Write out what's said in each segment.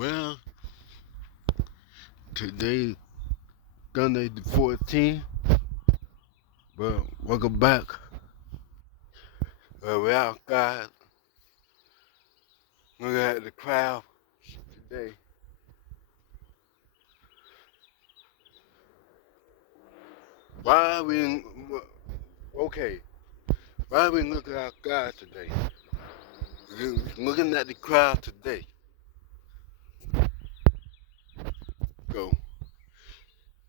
Well, today, Sunday the 14th, but welcome back. We're outside, looking at the crowd today. Why we, okay, why we looking outside today? Looking at the crowd today. So,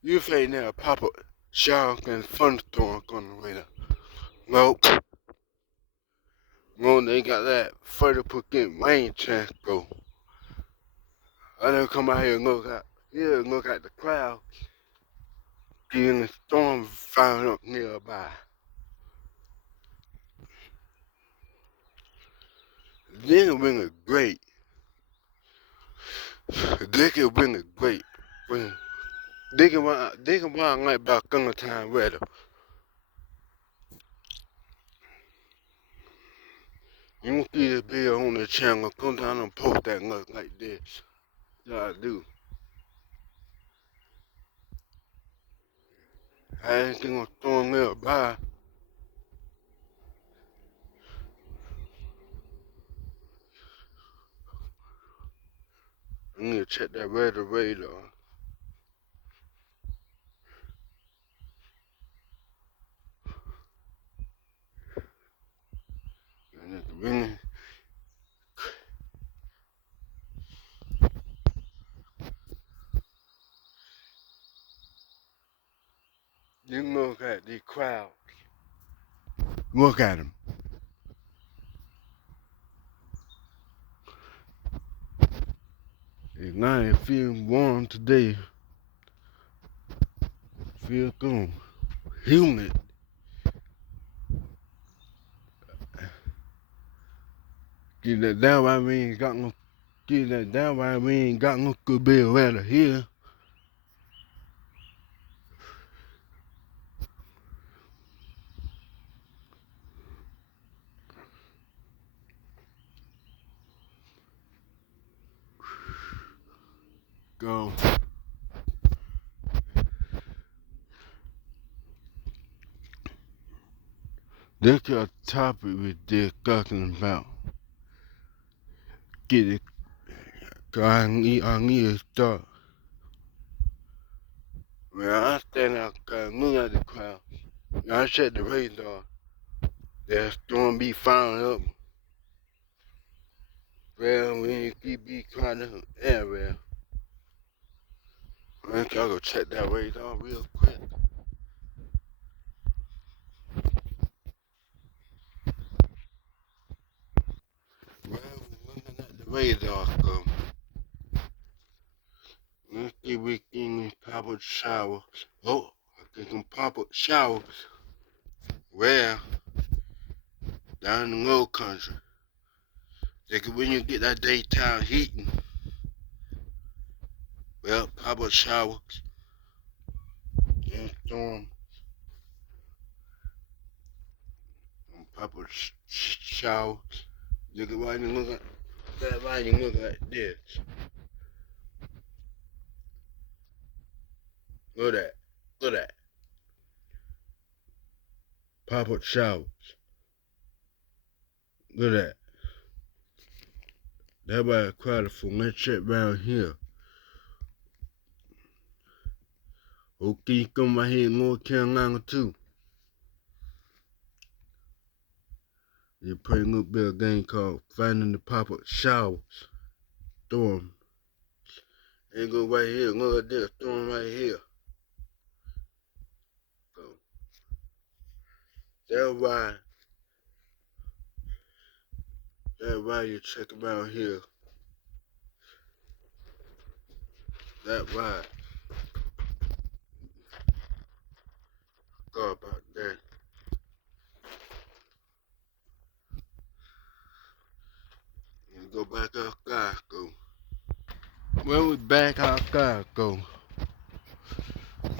you say now pop up shower and thunderstorm on the way there. Nope. No, they got that 30% rain chance, go. I didn't come out here and look at the crowd, seeing the storm firing up nearby. They can bring a great. They can bring a great. They can run like about summertime weather. You won't see this video on the channel. Come down and post that look like this. Yeah, I do. I ain't gonna storm nearby. I need to check that weather radar. And it's really, you look at the crowd. Look at them. It's nice, feeling warm today. Feel good. Humid. Get that down why we ain't got no good bit of weather here. Go. This is a topic we're discussing about. Get it. Cause I need to start. When I stand out, look at the crowd. I check the radar. That storm be firing up. Well, we ain't keep be crowded everywhere. I think y'all go check that radar real quick. Well, we're looking at the radar, so let's see if we can pop up shower. Oh, I get some pop up showers. Well, down in the low country. Like when you get that daytime heating, well, pop up showers and storm, and pop up showers. Look at why you look at that. Why you look like this? Look at that. Look at that. Pop up showers. Look at that. That's why it's crowded for let's check around here. Okay, you come right here in North Carolina too. You play a little bit of game called Finding the Pop-Up Showers. Storm. And go right here, look at this, storm right here. So, that's why you check around here. That's why. Sorry about that. And go back outside, go. Well, we back outside, go.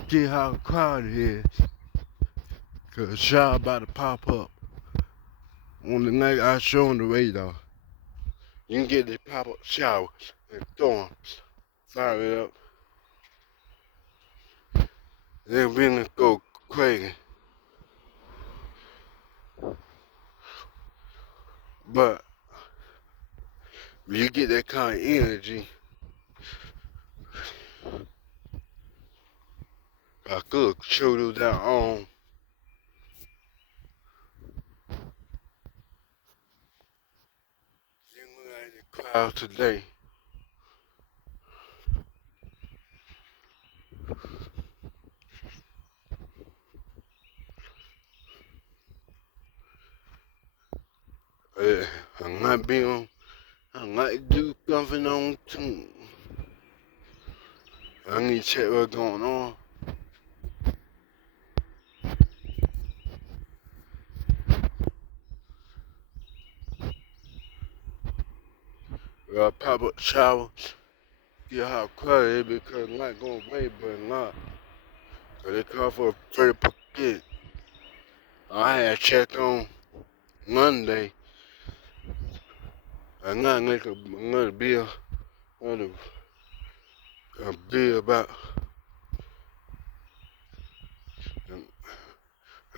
See how crowded it is. Cause a shower about to pop up on the night I show on the radar. You can get this pop-up shower and throw 'em, fire it up, then really go crazy. But when you get that kind of energy, I could show you that on. You look at the crowd today. Uh, I'm not being, I might do something on too. I need to check what's going on. Pop-up shower, get how crowded because I'm not going away, but not. Cause they call for 30%. I had checked on Monday. I got another bill, another a bill about.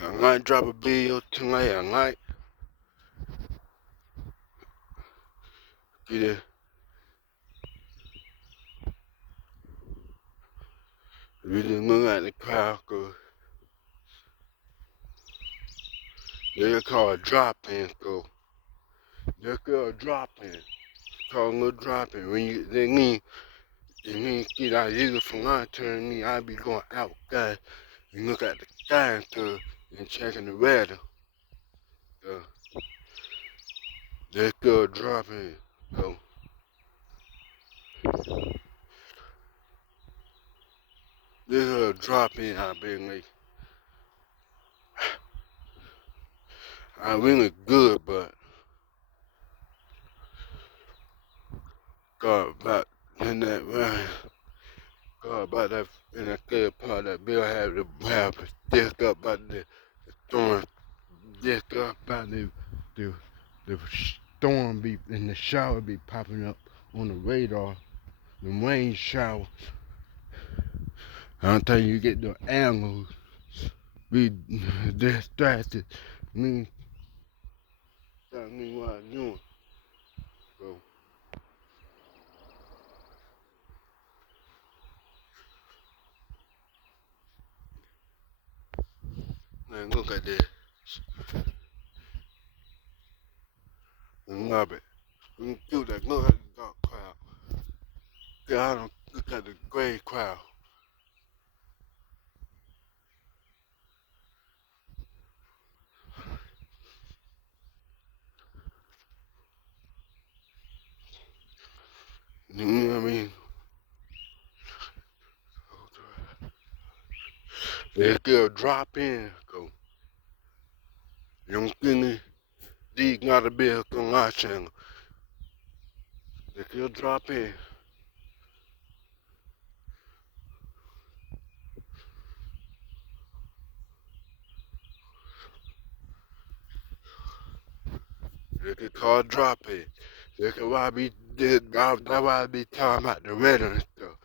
I might drop a bill tonight. I might get it. We just look at the crowd, cause they call a drop-in, so they call a drop-in. Call a little drop-in. When they mean get out either from my turn me, I be going outside and look at the sky and checking the weather. So they call a drop-in. So this is a drop-in I've been like. I really good, but God about in that God about that in that third part that Bill had to have disc up about the storm, disc up about the the storm be and the shower be popping up on the radar, the rain shower. I don't think you get the angles, be distracted. Me, that me what I'm doing. So, man, look at this. And love it. You can do that. Look at the dark crowd. Yeah, I don't look at the gray crowd. You know what I mean? They still drop in. Go. Yung kini, di gotta be a my channel. They still drop in. They can call drop in. They can why be did that's why I be talking about the weather and stuff.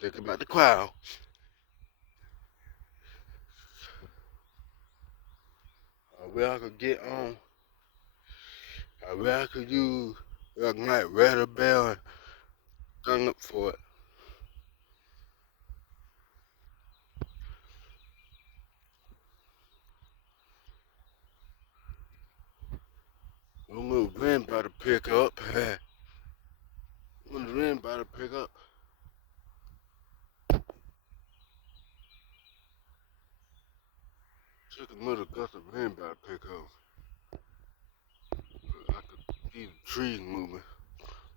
Think about the crowd. Where I could get on. Where I could use like red bell and gun up for it. One little wind about to pick up. When the wind about to pick up. Took a little gust of wind about to pick up. I could see the trees moving.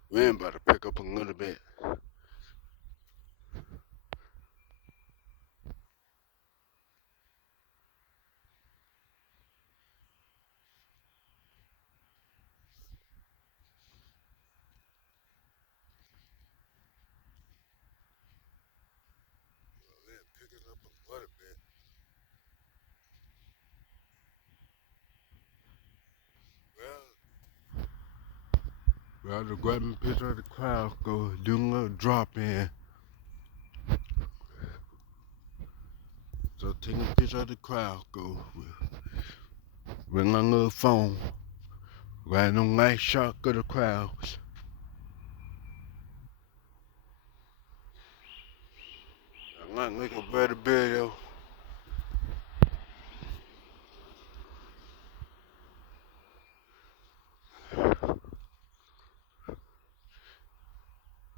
Wind about to pick up a little bit. Wind picking up a little bit. Well, Got to grab a picture of the crowd, go do a little drop in. So taking a picture of the crowd, go with my little phone, grab a nice shot of the crowd. I might make a better video.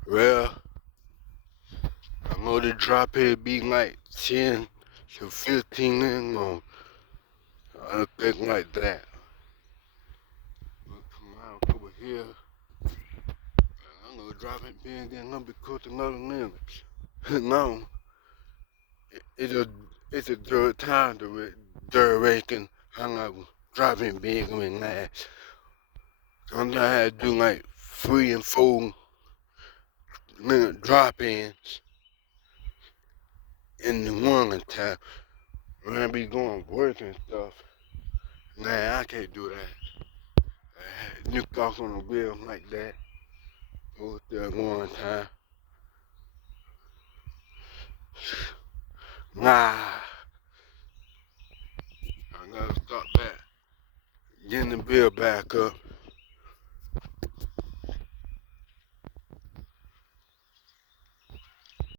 Well, I know the drop here be like 10 to 15 minutes long. I think like that. We'll come out over here. I'm gonna drop it being getting gonna be close to another minute. No, it's a third time duration. I'm not dropping big in that. Sometimes I had to do like 3 and 4 minute drop ins in the morning time. When I be going to work and stuff. Nah, I can't do that. I had nuked off on the wheel like that. Go there one time. Nah. I gotta stop that. Getting the bill back up.